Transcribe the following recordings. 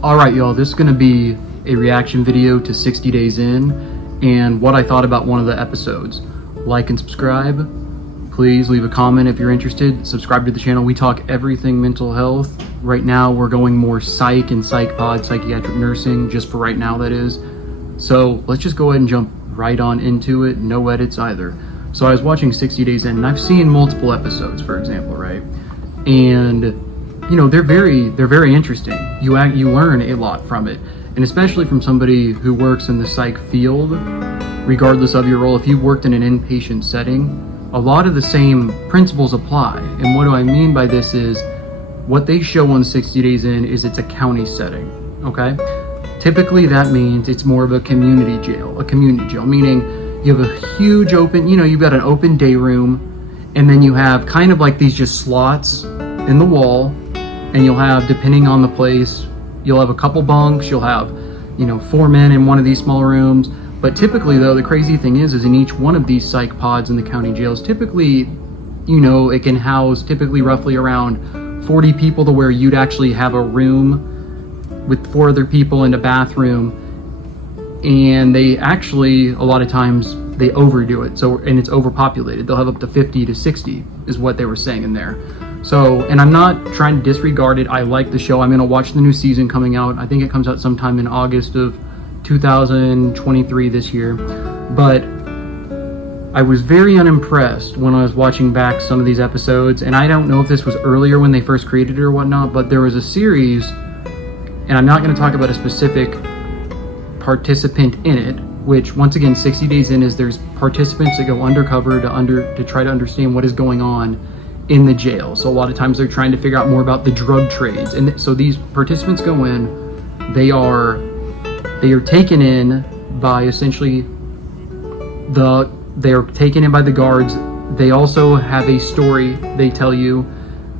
Alright y'all, this is going to be a reaction video to 60 Days In and what I thought about one of the episodes. Like and subscribe. Please leave a comment if you're interested. Subscribe to the channel. We talk everything mental health. Right now we're going more psych and psych pod, psychiatric nursing, just for right now that is. So let's just go ahead and jump right on into it. No edits either. So I was watching 60 Days In and I've seen multiple episodes, for example, right? And you know, they're very interesting. You learn a lot from it, and especially from somebody who works in the psych field, regardless of your role. If you've worked in an inpatient setting, a lot of the same principles apply. And what do I mean by this is, what they show on 60 Days In is it's a county setting, okay? Typically that means it's more of a community jail, meaning you have a huge open, you've got an open day room, and then you have kind of like these just slots in the wall. And you'll have, depending on the place, you'll have a couple bunks, you'll have, 4 men in one of these small rooms. But typically though, the crazy thing is in each one of these psych pods in the county jails, typically, it can house typically roughly around 40 people, to where you'd actually have a room with 4 other people and a bathroom. And they actually, a lot of times, they overdo it. And it's overpopulated. They'll have up to 50 to 60 is what they were saying in there. So, and I'm not trying to disregard it. I like the show. I'm going to watch the new season coming out. I think it comes out sometime in August of 2023 this year. But I was very unimpressed when I was watching back some of these episodes. And I don't know if this was earlier when they first created it or whatnot, but there was a series, and I'm not going to talk about a specific participant in it, which once again, 60 Days In is there's participants that go undercover to try to understand what is going on in the jail. So a lot of times they're trying to figure out more about the drug trades. And so these participants go in, they are taken in by essentially they are taken in by the guards. They also have a story they tell you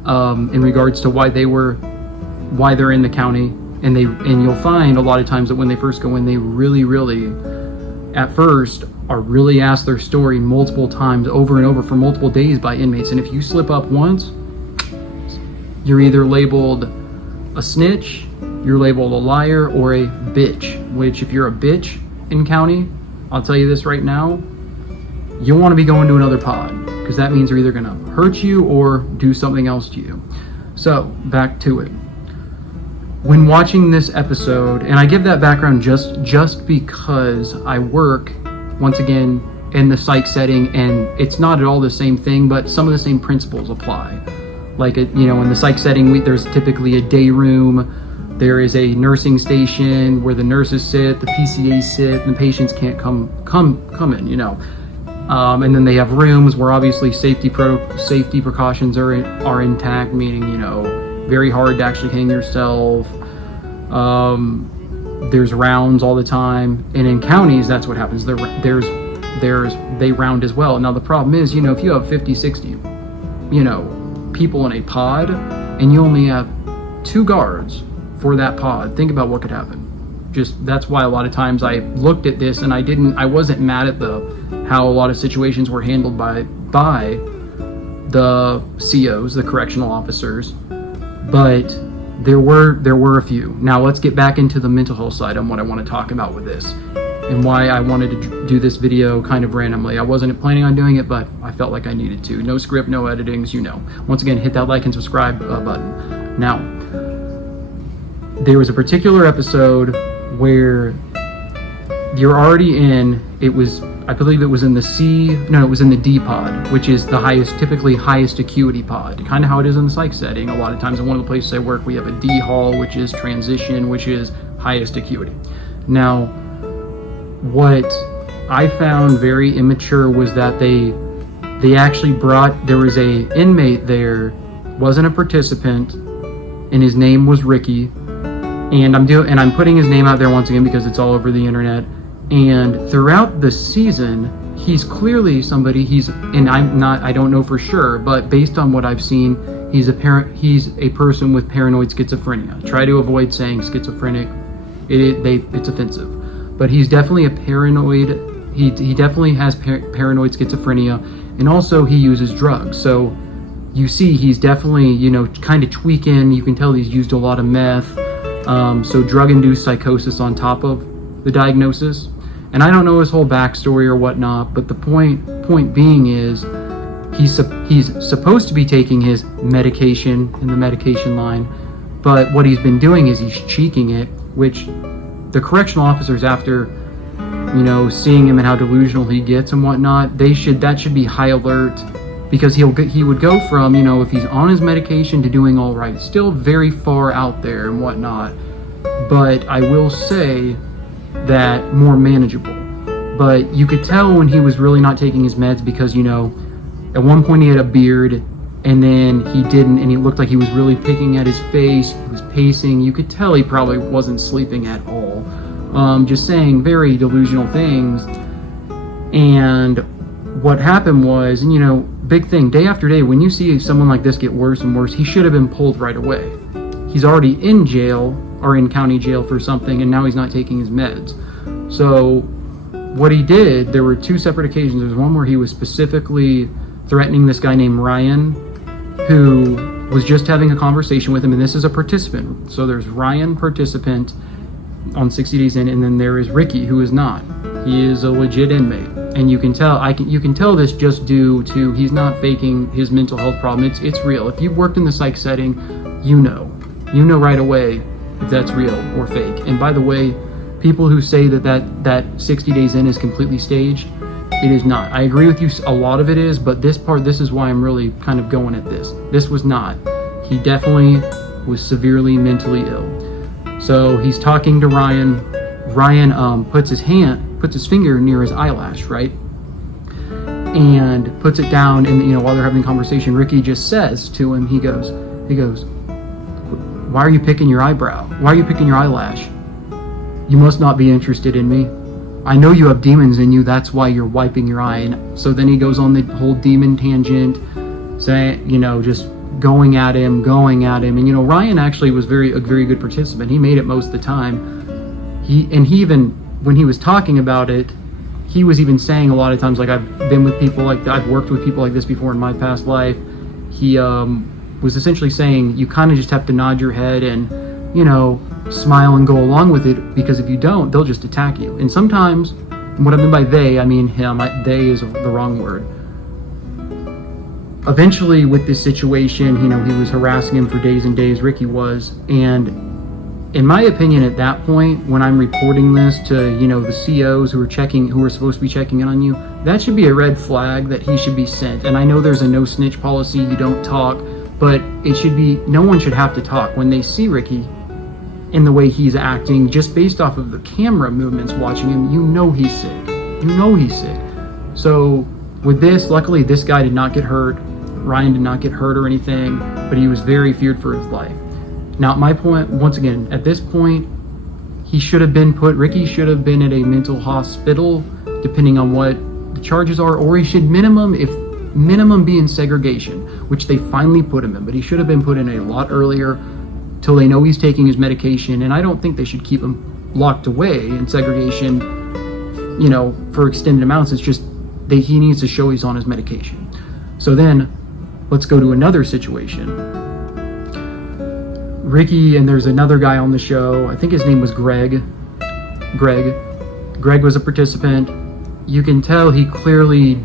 in regards to why they're in the county. And you'll find a lot of times that when they first go in, they really at first are really asked their story multiple times over and over for multiple days by inmates. And if you slip up once, you're either labeled a snitch, you're labeled a liar, or a bitch. Which, if you're a bitch in county, I'll tell you this right now, you'll want to be going to another pod, because that means they're either going to hurt you or do something else to you. So back to it. When watching this episode, and I give that background just because I work, once again, in the psych setting, and it's not at all the same thing, but some of the same principles apply. Like, in the psych setting, there's typically a day room, there is a nursing station where the nurses sit, the PCAs sit, and the patients can't come in, and then they have rooms where obviously safety precautions are intact, meaning, very hard to actually hang yourself. There's rounds all the time, and in counties that's what happens. They round as well. Now the problem is, if you have 50, 60 people in a pod and you only have 2 guards for that pod, think about what could happen. That's why a lot of times I looked at this and I wasn't mad at how a lot of situations were handled by the COs, the correctional officers, but there were a few. Now let's get back into the mental health side on what I want to talk about with this, and why I wanted to do this video kind of randomly. I wasn't planning on doing it, but I felt like I needed to. No script, no editings, Once again, hit that like and subscribe button. Now, there was a particular episode where you're already in, I believe it was in the D pod, which is the typically highest acuity pod, kind of how it is in the psych setting. A lot of times in one of the places I work, we have a D hall, which is transition, which is highest acuity. Now, what I found very immature was that they actually there was a inmate there, wasn't a participant, and his name was Ricky. And I'm putting his name out there once again because it's all over the internet. And throughout the season, he's clearly somebody, I don't know for sure, but based on what I've seen, he's a person with paranoid schizophrenia. Try to avoid saying schizophrenic, it's offensive. But he's definitely a paranoid, he definitely has paranoid schizophrenia, and also he uses drugs. So you see he's definitely, kind of tweaking. You can tell he's used a lot of meth. So drug-induced psychosis on top of the diagnosis. And I don't know his whole backstory or whatnot, but the point being is he's supposed to be taking his medication in the medication line, but what he's been doing is he's cheeking it, which the correctional officers, after seeing him and how delusional he gets and whatnot, that should be high alert, because he would go from, if he's on his medication, to doing all right. Still very far out there and whatnot, but I will say that more manageable. But you could tell when he was really not taking his meds, because at one point he had a beard, and then he didn't, and he looked like he was really picking at his face. He was pacing. You could tell he probably wasn't sleeping at all. Just saying very delusional things. And what happened was, big thing, day after day, when you see someone like this get worse and worse, he should have been pulled right away. He's already in jail, or in county jail for something, and now he's not taking his meds. So what he did, there were two separate occasions. There was one where he was specifically threatening this guy named Ryan, who was just having a conversation with him, and this is a participant. So there's Ryan, participant on 60 Days In, and then there is Ricky, who is not. He is a legit inmate, and you can tell this just due to he's not faking his mental health problem. It's real. If you've worked in the psych setting, you know right away if that's real or fake. And by the way, people who say that 60 Days In is completely staged, it is not. I agree with you, a lot of it is, but this is why I'm really kind of going at this. This was not. He definitely was severely mentally ill. So he's talking to Ryan. Ryan puts his finger near his eyelash, right? And puts it down, and while they're having a conversation, Ricky just says to him, he goes, "Why are you picking your eyebrow? Why are you picking your eyelash? You must not be interested in me. I know you have demons in you, that's why you're wiping your eye." And so then he goes on the whole demon tangent, saying, just going at him. And Ryan actually was a very good participant. He made it most of the time. He even, when he was talking about it, he was even saying a lot of times, like, I've been with people like that, I've worked with people like this before in my past life. He was essentially saying, you kind of just have to nod your head and, smile and go along with it, because if you don't, they'll just attack you. And sometimes, what I mean by they, I mean him. They is the wrong word. Eventually, with this situation, he was harassing him for days and days, Ricky was, and in my opinion, at that point, when I'm reporting this to, the COs who are supposed to be checking in on you, that should be a red flag that he should be sent. And I know there's a no snitch policy, you don't talk, but it should be, no one should have to talk. When they see Ricky in the way he's acting, just based off of the camera movements watching him, he's sick. So with this, luckily this guy did not get hurt. Ryan did not get hurt or anything, but he was very feared for his life. Now, my point, once again, at this point, Ricky should have been at a mental hospital, depending on what the charges are, or he should minimum be in segregation, which they finally put him in, but he should have been put in a lot earlier, till they know he's taking his medication. And I don't think they should keep him locked away in segregation, for extended amounts. It's just he needs to show he's on his medication. So then, let's go to another situation. Ricky, and there's another guy on the show, I think his name was Greg was a participant. You can tell he clearly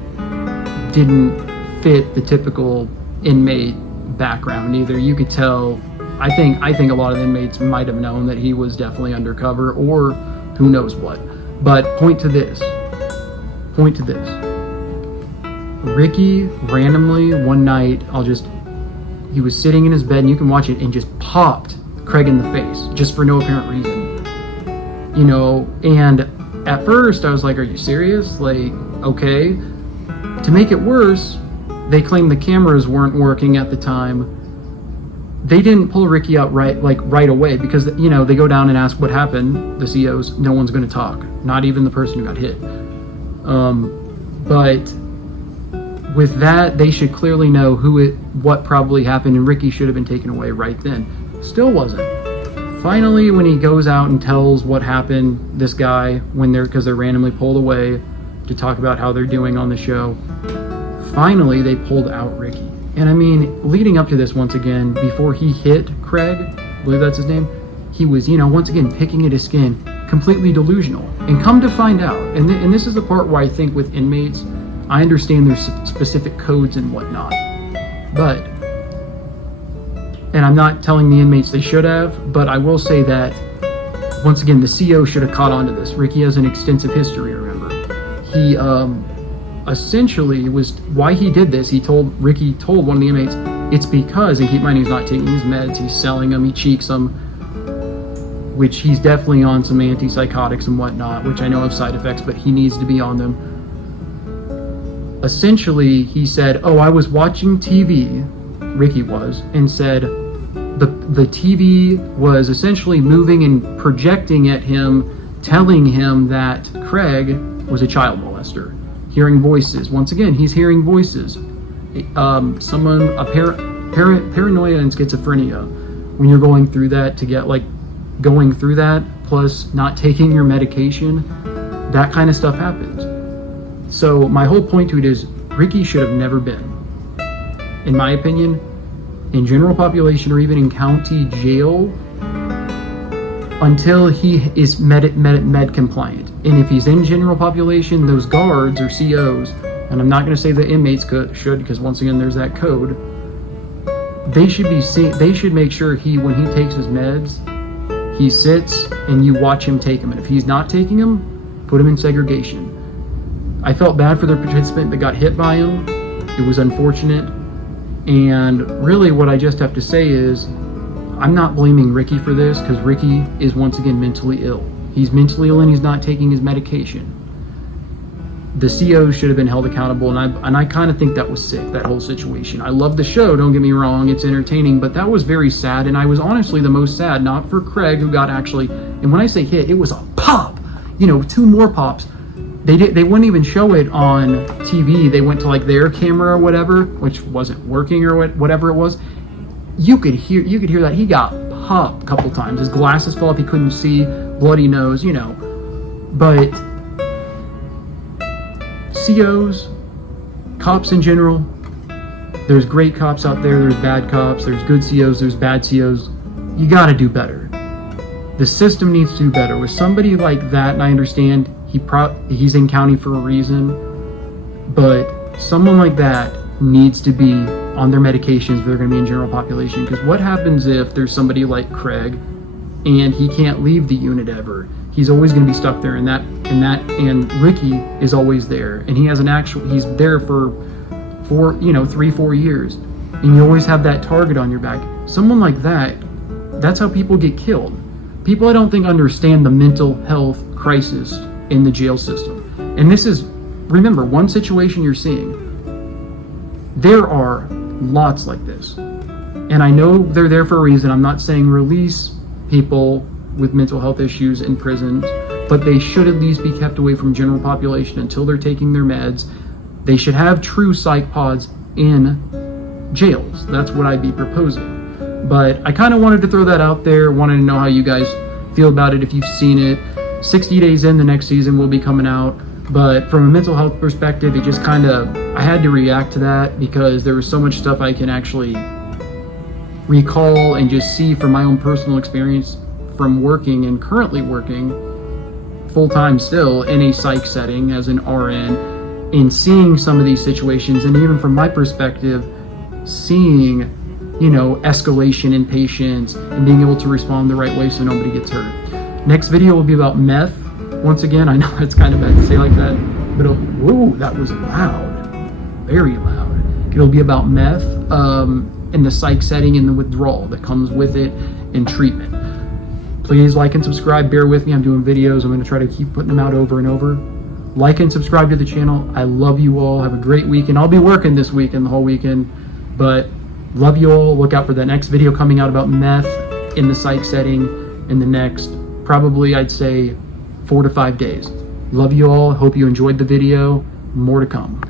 didn't fit the typical inmate background either. You could tell, I think a lot of the inmates might have known that he was definitely undercover, or who knows what. But point to this. Ricky randomly one night, he was sitting in his bed, and you can watch it, and just popped Craig in the face, just for no apparent reason. And at first I was like, are you serious? Like, okay. To make it worse, they claimed the cameras weren't working at the time. They didn't pull Ricky out right away, because, they go down and ask what happened, the COs, no one's gonna talk, not even the person who got hit. But with that, they should clearly know what probably happened, and Ricky should have been taken away right then. Still wasn't. Finally, when he goes out and tells what happened, this guy, because they're randomly pulled away to talk about how they're doing on the show, finally they pulled out Ricky. And I mean, leading up to this, once again, before he hit Craig, I believe that's his name, he was, once again, picking at his skin, completely delusional. And come to find out, and this is the part where I think with inmates, I understand there's specific codes and whatnot, but, and I'm not telling the inmates they should have, but I will say that, once again, the CO should have caught on to this. Ricky has an extensive history, remember. He, essentially was, why he did this, Ricky told one of the inmates, it's because, and keep in mind he's not taking his meds, he's selling them, he cheeks them, which he's definitely on some antipsychotics and whatnot, which I know have side effects, but he needs to be on them. Essentially, he said, oh, I was watching TV, Ricky was, and said the TV was essentially moving and projecting at him, telling him that Craig was a child molester. Hearing voices. Once again, he's hearing voices. Paranoia and schizophrenia, when you're going through that, going through that, plus not taking your medication, that kind of stuff happens. So my whole point to it is, Ricky should have never been, in my opinion, in general population or even in county jail until he is med compliant. And if he's in general population, those guards or COs, and I'm not going to say the inmates should, because once again there's that code, they should make sure when he takes his meds, he sits and you watch him take them. And if he's not taking them, put him in segregation. I felt bad for the participant that got hit by him. It was unfortunate. And really what I just have to say is, I'm not blaming Ricky for this, because Ricky is once again mentally ill. He's mentally ill and he's not taking his medication. The COs should have been held accountable, and I kind of think that was sick, that whole situation. I love the show, don't get me wrong, it's entertaining, but that was very sad, and I was honestly the most sad, not for Craig, who got actually, and when I say hit, it was a pop, 2 more pops. They wouldn't even show it on TV. They went to their camera or whatever, which wasn't working or whatever it was. You could hear that he got popped a couple times. His glasses fell off, he couldn't see, bloody nose, But COs, cops in general, there's great cops out there, there's bad cops, there's good COs, there's bad COs. You gotta do better. The system needs to do better. With somebody like that, and I understand he's in county for a reason, but someone like that needs to be on their medications if they're going to be in general population. Because what happens if there's somebody like Craig and he can't leave the unit ever? He's always going to be stuck there, and Ricky is always there, and he's there for 3-4 years, and you always have that target on your back. Someone like that, that's how people get killed. People I don't think understand the mental health crisis in the jail system. And this is, remember, one situation you're seeing. There are lots like this. And I know they're there for a reason. I'm not saying release people with mental health issues in prisons, but they should at least be kept away from general population until they're taking their meds. They should have true psych pods in jails. That's what I'd be proposing. But I kind of wanted to throw that out there. Wanted to know how you guys feel about it, if you've seen it. 60 days in, the next season will be coming out. But from a mental health perspective, it just I had to react to that because there was so much stuff I can actually recall and just see from my own personal experience from working and currently working full-time still in a psych setting as an RN, and seeing some of these situations, and even from my perspective, seeing, escalation in patients and being able to respond the right way so nobody gets hurt. Next video will be about meth. Once again, I know it's kind of bad to say like that, but whoa, that was loud, very loud. It'll be about meth in the psych setting and the withdrawal that comes with it and treatment. Please like and subscribe, bear with me, I'm doing videos, I'm going to try to keep putting them out over and over. Like and subscribe to the channel. I love you all, have a great weekend. I'll be working this weekend, the whole weekend, but love you all. Look out for the next video coming out about meth in the psych setting in the next, probably I'd say 4 to 5 days. Love you all, hope you enjoyed the video, more to come.